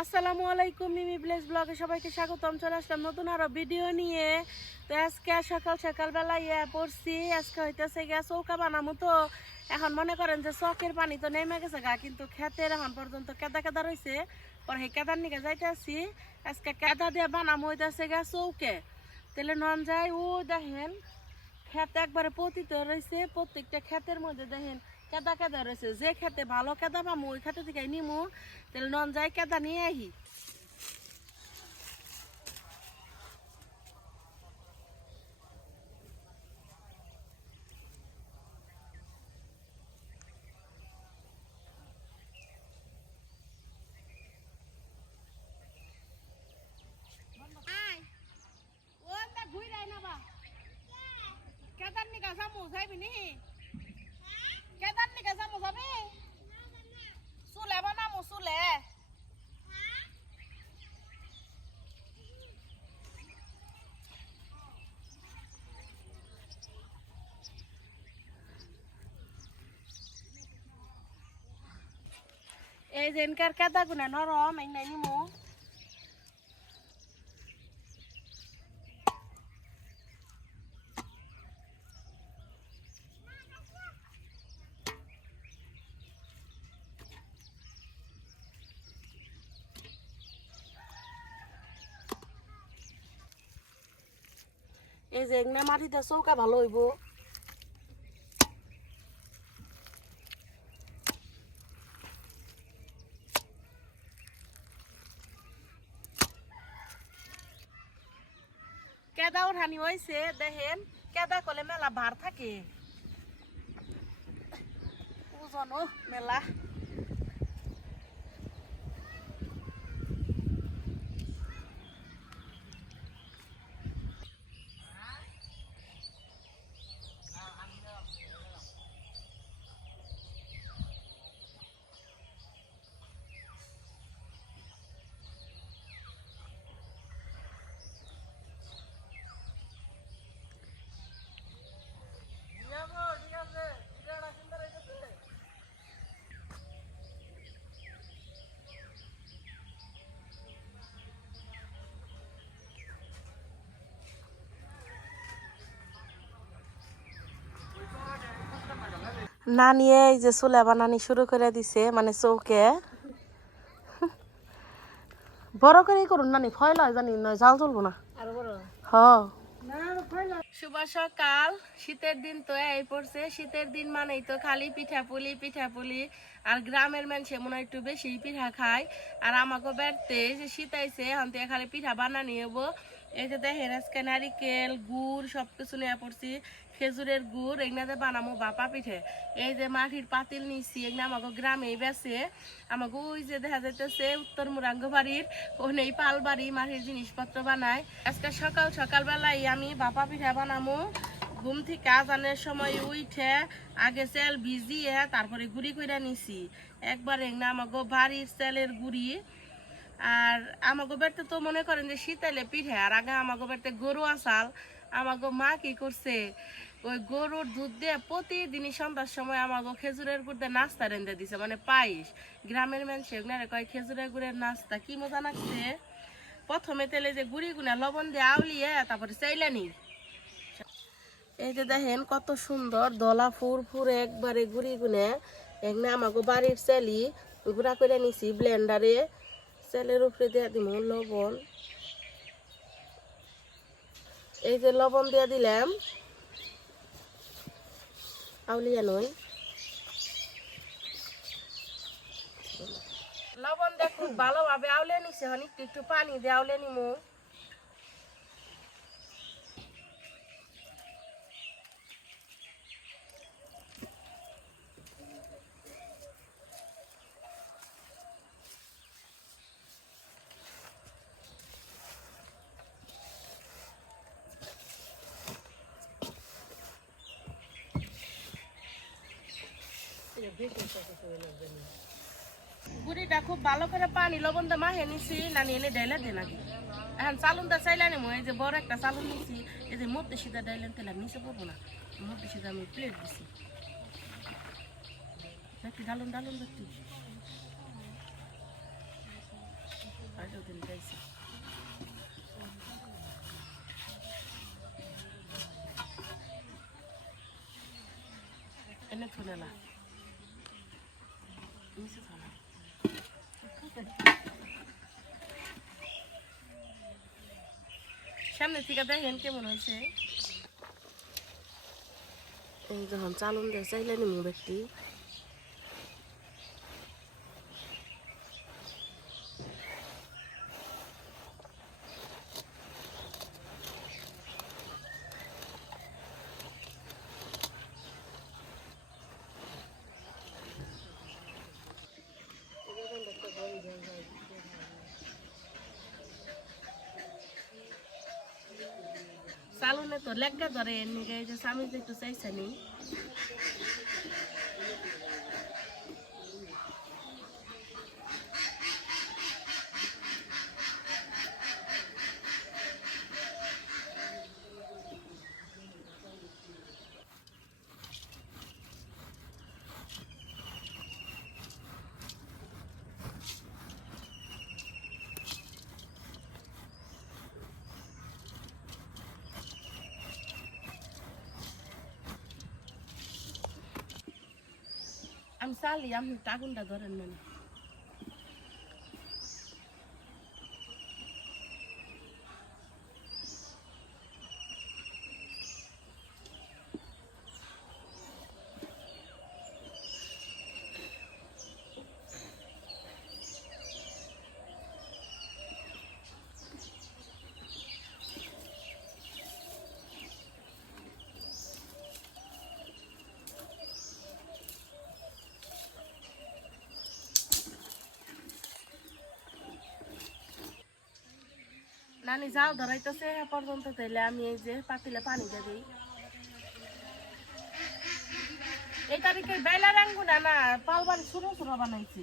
আসসালামু আলাইকুম, মিমি ব্লেস ব্লগে সবাইকে স্বাগতম। চলে আসলাম নতুন আরও ভিডিও নিয়ে। তো আজকে সকাল সকালবেলা ইয়ে পড়ছি। আজকে হইতেছে গিয়া চৌকা বানামো তো। এখন মনে করেন যে চকের পানি তো নেমে গেছে গা, কিন্তু খেতের এখন পর্যন্ত কেদা কেদা রয়েছে পরে সেই কেদার নিকে যাইতে আসি আজকে কেদা দিয়ে বানামো হইতেছে গা চৌকে। তাহলে নন যায়, ও দেখেন, ক্ষেত একবারে পতিত রয়েছে প্রত্যেকটা ক্ষেতের মধ্যে দেখেন কেদা কেদা রয়েছে? যে খেতে ভালো কেদা পামো ওই খেতে থেকে নিমু তাহলে নন যাই কেদা নিয়ে আহি আয় ও না ঘুরাই না বা কেদার নিকা যামু যাইবি নি কেদার নিকা যামু যাবি চুলে বানামু চুলে এই যেনকার কেদা গুনা নরম নাই নিমু এই যে এগনা মাটিতে ভালো হইব উঠানি হয়েছে দেখেন কেদা কলে মেলা ভার থাকে। ওজন মেলা। নানিয়ে এই যে চুলা বানানি শুরু করে দিছে মানে চৌকে। বড় করেই করুন নানি ভয় লয় জানি নয় জাল চলবো না। হ। শুভ সকাল। শীতের দিন তো এই পড়ছে। শীতের দিন মানেই তো খালি পিঠা পুলি পিঠা পুলি। আর গ্রামের মানুষে মনে হয় একটু বেশি পিঠা খায়। আর আমাকে বেড়তে যে শীত আইছে এখন থেকে খালি পিঠা বানানি হব এই যে দেখেন আজকে নারিকেল গুড় সব কিছু নিয়ে পড়ছি। খেজুরের গুড় এগুলাতে বানামো বাপা পিঠে। এই যে মাটির পাতিল নিছি, এগুলো আমাকে গ্রামেই বেছে আমাকে ওই যে দেখা যাইতেছে, উত্তর মুরাঙ্গ বাড়ির ওখানে এই পাল বাড়ি মাটির জিনিসপত্র বানায়। আজকে সকাল সকাল বেলায় আমি বাপা পিঠা বানামো। ঘুম থেকে আজানের সময় উঠে আগে চাল ভিজিয়ে তারপরে গুড়ি কইরা নিছি। একবার এগুলো আমাকে বাড়ির চালের গুড়ি। আর আমাকে বেড়তে তো মনে করেন যে শীতালে পিঠে, আর আগে আমাকে বেড়তে গরু আসাল আমাকে মা কি করছে? ওই গরুর দুধ দিয়ে প্রতিদিনই সন্ধ্যার সময় আমাগো খেজুরের গুড় দিয়ে নাস্তা রেঁধে দিছে মানে পায়েস। গ্রামের মানুষ এগুলো কয়, খেজুরের গুড়ের নাস্তা, কি মজা লাগছে? প্রথমে তেলে যে গুড়ি গুনা লবণ দিয়ে আউলিয়ে তারপরে চাইলে নি। এই যে দেখেন কত সুন্দর দলা ফুর ফুর একবারে গুড়ি গুনে এখানে আমাকে বাড়ির চালি গুঁড়া করে নিছি ব্লেন্ডারে চালের উপরে দিয়ে দিব লবণ। এই যে লবণ দিয়ে দিলাম। আউলিয়া নই লবণ দেখুন খুব ভালোভাবে আউলে নিছে অনেক একটু একটু পানি দিয়ে আউলে নিমু। গুড়িটা খুব ভালো করে পানি, লবণ দিয়ে মাহে নিছি, না নিলে ডাইলে দে নাকি? এখন চালুন দা চাইলে নেব এই যে বড় একটা চালুন নিছি, এই যে মধ্যে সিধা ডাইলেন তেলে নিচে পড়ব না। মধ্যে সিধা আমি প্লেট দিছি। ডালুন ডালুন এনে না নিচে থলে সামনে থেকে দেখেন কেমন হয়েছে। এই যখন চালন দিয়ে চাইলে নিমু ব্যক্তি চালনে তো লেগা ধরে এমনিকে যে স্বামী একটু চাইছে নি। আমি চালি আমি টাকুনটা ধরেন মানে নানি যাও ধরাইতেছে, এ পর্যন্ত তাইলে আমি এই যে পাতিলে পানি দিয়ে দিই। এই তারিখে বেলা রাঙ্গুনা না পালবাড়ি ছোট ছোট বানাইছি।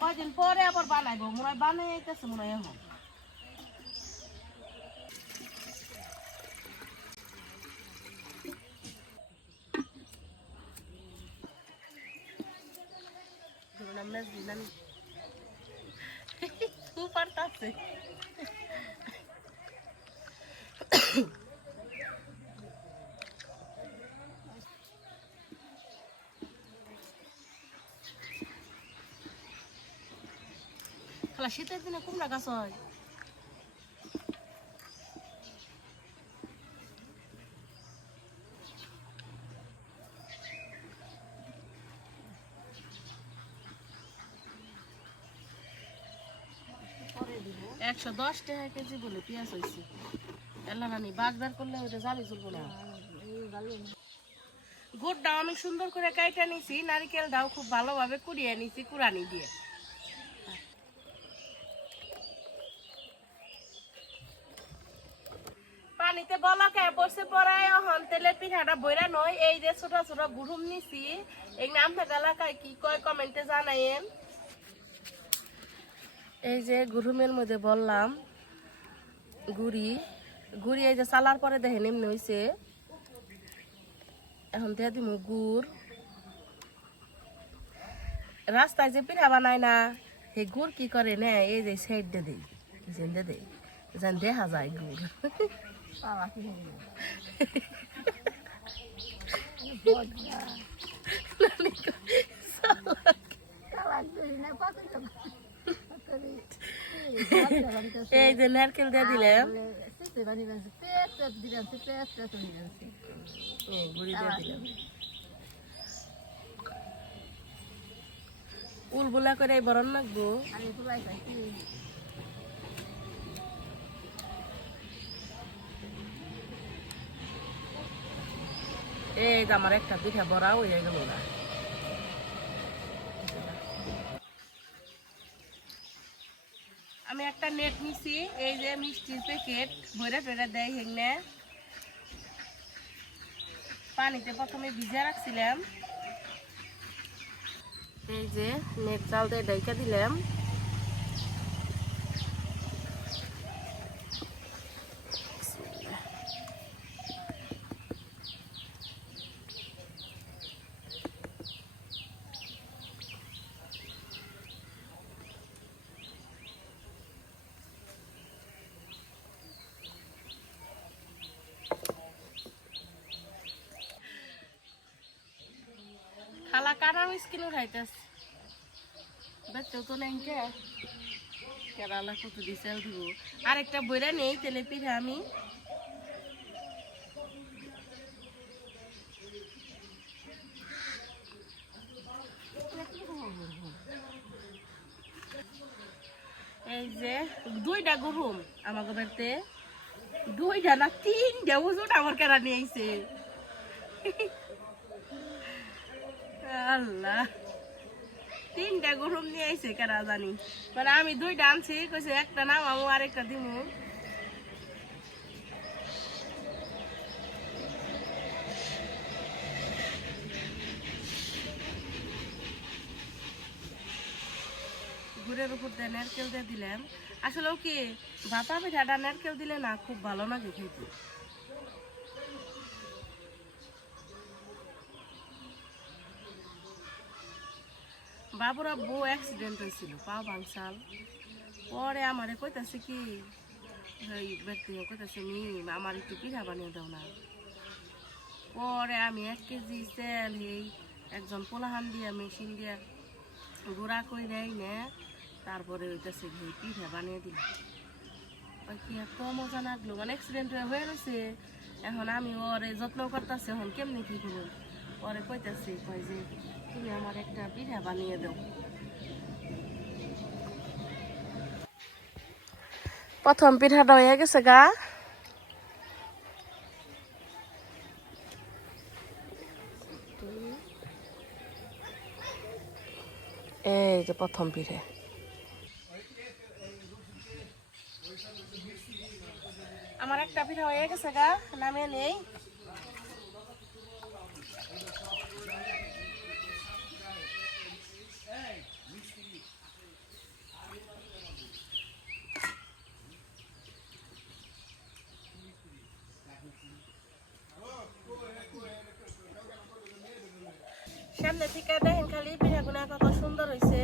কয়দিন পরে আবার বানাইবো, মনে হয় বানাইতেছে, মনে হয় এখন। ধরুন আমরা নানি খুব পারতাছে। খালা, শীতের দিনে কুমড়া গাছ হয়। একশো দশ টাকা কেজি বলে পেঁয়াজ হয়েছে। এলা নানি বাজ বের করলে ওইটা জালি চলবো না। গুড়টাও আমি সুন্দর করে কাইটা নিছি নারিকেলটাও খুব ভালোভাবে কুড়িয়ে নিছি কুড়ানি দিয়ে। পানিতে বলকে বসে পড়ায় হন তেলের পিঠাটা বইরা নয়। এই যে ছোট ছোট গুরুম নিছি, এই নাম থাকা এলাকায় কি কয় কমেন্টে জানাইন এই যে গুরুমের মধ্যে বললাম, গুড়ি। গুড়ি এই যে চালার পরে দেখেন এমনি হয়েছে এখন দিয়ে দিব গুড়। রাস্তায় যে পিঠা বানায় না সেই গুড় কি করে নে এই যে সাইড দিয়ে দেই যেন দিয়ে দেই। যেন দেখা যায় গুড়। এই যে নারকেল দিয়ে দিলাম। উলবুলা করে বরণ লাগবো। এই আমার একটা পিঠা বড়া হয়ে গেল না। আমি একটা নেট নিছি, এই যে মিষ্টির প্যাকেট ভরে টরে দেয় হেংনে। পানিতে প্রথমে ভিজে রাখছিলাম। এই যে নেট চাল দিয়ে ডাইকা দিলাম। কাটার স্কিন উঠাইতেছে দেখতেও তো নেই কে কেরালা কত দিছে দিব আরেকটা বইরা নেই, তেলে পিঠা আমি। এই যে দুইটা গরুম আমাকে বাড়িতে। দুইটা না, তিনটা, ওজন আমার কেনা নিয়ে আইছে। আল্লাহ। তিনটা গরুম নিয়ে আইছে কেনা জানি। মানে আমি দুইটা আনছি, কইছে একটা নাম আমু আরেকটা দিমু। উপর দিয়ে নারকেল দিয়ে দিলাম আসলে ও কি ভাপা পিঠাটা নারকেল দিলে না খুব ভালো লাগে খেতে? বাবুর বউ অ্যাক্সিডেন্ট হয়েছিল, পা ভাঙসাল পরে আমারে কইতাছে কি ওই ব্যক্তি কইতাছে মি আমার একটু পিঠা বানিয়ে দাও না। পরে আমি এক কেজি তেল, এই একজন পোলাহান দিয়া, মেশিন দিয়া গুঁড়া করে দেয় না তারপরে ওইটাছে ঘি পিঠা বানিয়ে দিল কি এত মজা লাগল মানে অ্যাক্সিডেন্ট হয়ে রয়েছে এখন আমি ওরে যত্ন করতেছি, এখন কেমনি কি করুন পরে কইতাছি, কয় যে তুমি আমার একটা পিঠা বানিয়ে দাও। প্রথম পিঠাটা হয়ে গেছে গা। এই যে প্রথম পিঠে। আমার একটা পিঠা হয়ে গেছে গা নামে নেই। সামনে থেকে দেখেন খালি পিঠাগুনা কত সুন্দর হয়েছে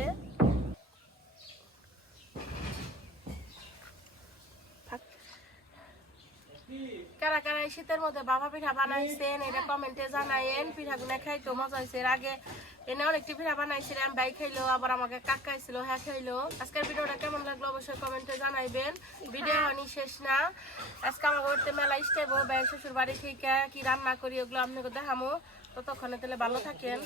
কারা কারা শীতের মধ্যে বাবা পিঠা বানাইছেন, এটা কমেন্টে জানাইন পিঠাগুনা খাইতো মজা হয়েছে এর আগে এনে অনেকটি পিঠা বানাইছিলাম, ভাই খাইলো, আবার আমাকে কাকা ছিল হ্যাঁ খাইলো। আজকের ভিডিওটা কেমন লাগল অবশ্যই কমেন্টে জানাইবেন। ভিডিও হয়নি শেষ না। আজকে আমার করতে মেলা স্টেবো ভাই শ্বশুর বাড়ি থেকে কি রান্না করি ওগুলো আপনাকে দেখামো। ততক্ষণে তাহলে ভালো থাকেন।